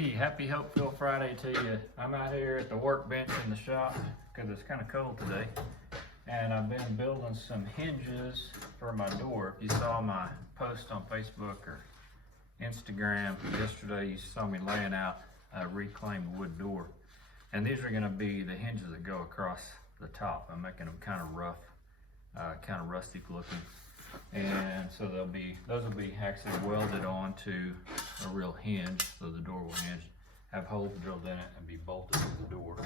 Hey, happy Hope-Filled Friday to you. I'm out here at the workbench in the shop because it's kind of cold today. And I've been building some hinges for my door. If you saw my post on Facebook or Instagram yesterday, you saw me laying out a reclaimed wood door. And these are going to be the hinges that go across the top. I'm making them kind of rough, kind of rustic looking. And so those will be actually welded onto a real hinge, so the door will hinge, have holes drilled in it and be bolted to the door.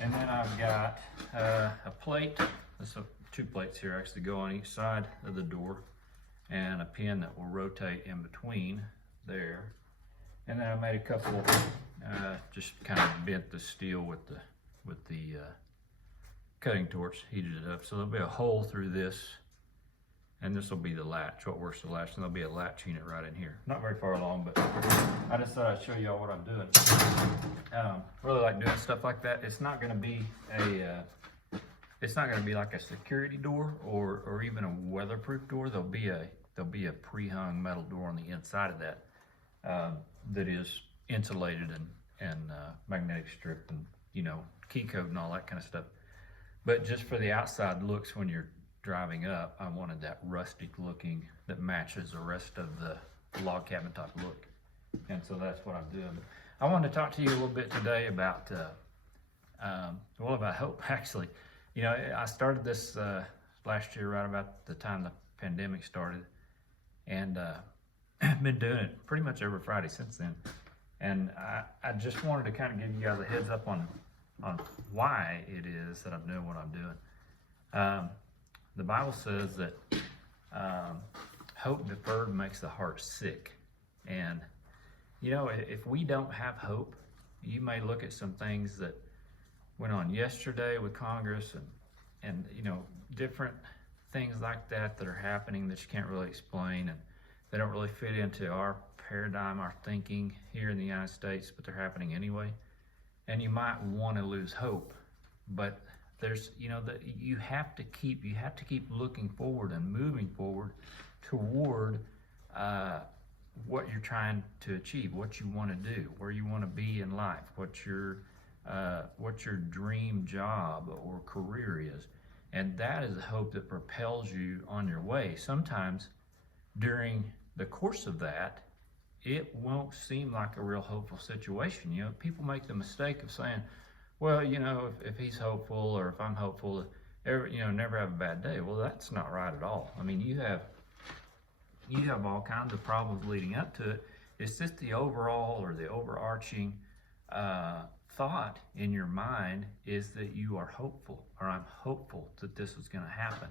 And then I've got a plate. There's two plates here actually go on each side of the door, and a pin that will rotate in between there. And then I made a couple, just kind of bent the steel with the cutting torch, heated it up. So there'll be a hole through this. And this will be the latch, what works the latch, and there'll be a latch unit right in here. Not very far along, but I just thought I'd show y'all what I'm doing. Really like doing stuff like that. It's not going to be like a security door or even a weatherproof door. There'll be a pre-hung metal door on the inside of that that is insulated and magnetic strip and key code and all that kind of stuff. But just for the outside looks when you're driving up, I wanted that rustic looking that matches the rest of the log cabin type look. And so that's what I'm doing. I wanted to talk to you a little bit today about, about hope actually. I started this last year right about the time the pandemic started, and I've been doing it pretty much every Friday since then. And I just wanted to kind of give you guys a heads up on why it is that I'm doing what I'm doing. The Bible says that hope deferred makes the heart sick. And, if we don't have hope, you may look at some things that went on yesterday with Congress and different things like that are happening that you can't really explain, and they don't really fit into our paradigm, our thinking here in the United States, but they're happening anyway. And you might want to lose hope, but there's that you have to keep looking forward and moving forward toward what you're trying to achieve, what you want to do, where you want to be in life, what your dream job or career is. And that is a hope that propels you on your way. Sometimes during the course of that, it won't seem like a real hopeful situation. People make the mistake of saying, well, if he's hopeful or if I'm hopeful, never have a bad day. Well, that's not right at all. I mean, you have all kinds of problems leading up to it. It's just the overall or the overarching thought in your mind is that you are hopeful, or I'm hopeful that this is going to happen.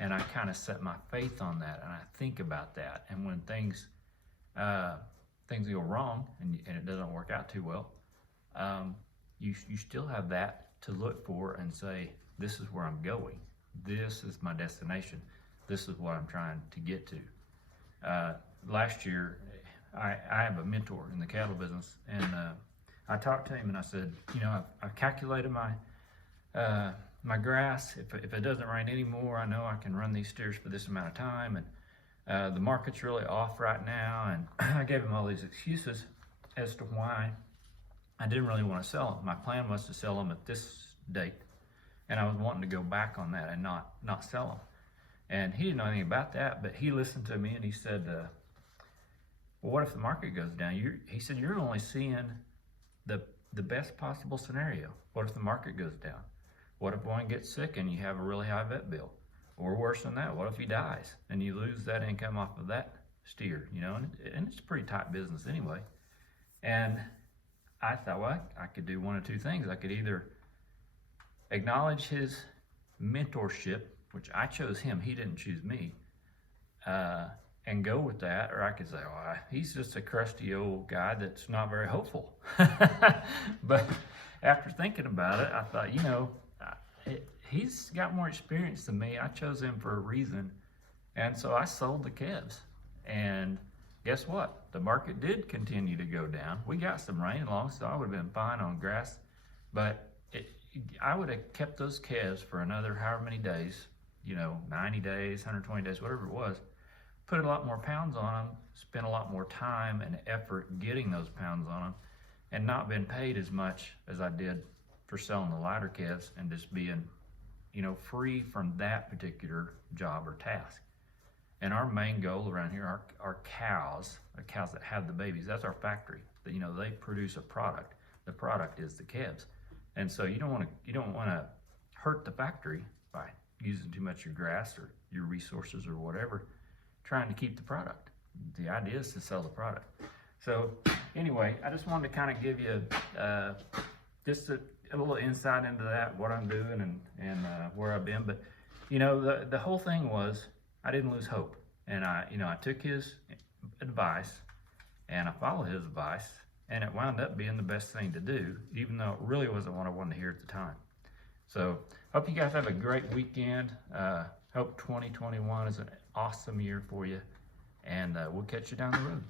And I kind of set my faith on that, and I think about that. And when things go wrong and it doesn't work out too well, you still have that to look for and say, this is where I'm going. This is my destination. This is what I'm trying to get to. Last year, I have a mentor in the cattle business, and I talked to him and I said, I've calculated my grass. If it doesn't rain anymore, I know I can run these steers for this amount of time. And the market's really off right now. And I gave him all these excuses as to why I didn't really want to sell them. My plan was to sell them at this date, and I was wanting to go back on that and not sell them. And he didn't know anything about that, but he listened to me and he said, well, what if the market goes down? He said, you're only seeing the best possible scenario. What if the market goes down? What if one gets sick and you have a really high vet bill? Or worse than that, what if he dies and you lose that income off of that steer? And it's a pretty tight business anyway. And I thought, well, I could do one of two things. I could either acknowledge his mentorship, which I chose him, he didn't choose me, and go with that, or I could say, well, he's just a crusty old guy that's not very hopeful. But after thinking about it, I thought, he's got more experience than me. I chose him for a reason. And so I sold the calves. And guess what? The market did continue to go down. We got some rain along, so I would have been fine on grass. But I would have kept those calves for another however many days, 90 days, 120 days, whatever it was. Put a lot more pounds on them, spent a lot more time and effort getting those pounds on them and not been paid as much as I did for selling the lighter calves and just being, you know, free from that particular job or task. And our main goal around here are cows, the cows that have the babies. That's our factory. You know, they produce a product. The product is the calves. And so you don't want to hurt the factory by using too much of your grass or your resources or whatever, trying to keep the product. The idea is to sell the product. So anyway, I just wanted to kind of give you just a little insight into that, what I'm doing and where I've been. But you know, the whole thing was I didn't lose hope, and I took his advice and I followed his advice, and it wound up being the best thing to do, even though it really wasn't what I wanted to hear at the time. So hope you guys have a great weekend. Hope 2021 is an awesome year for you, and we'll catch you down the road.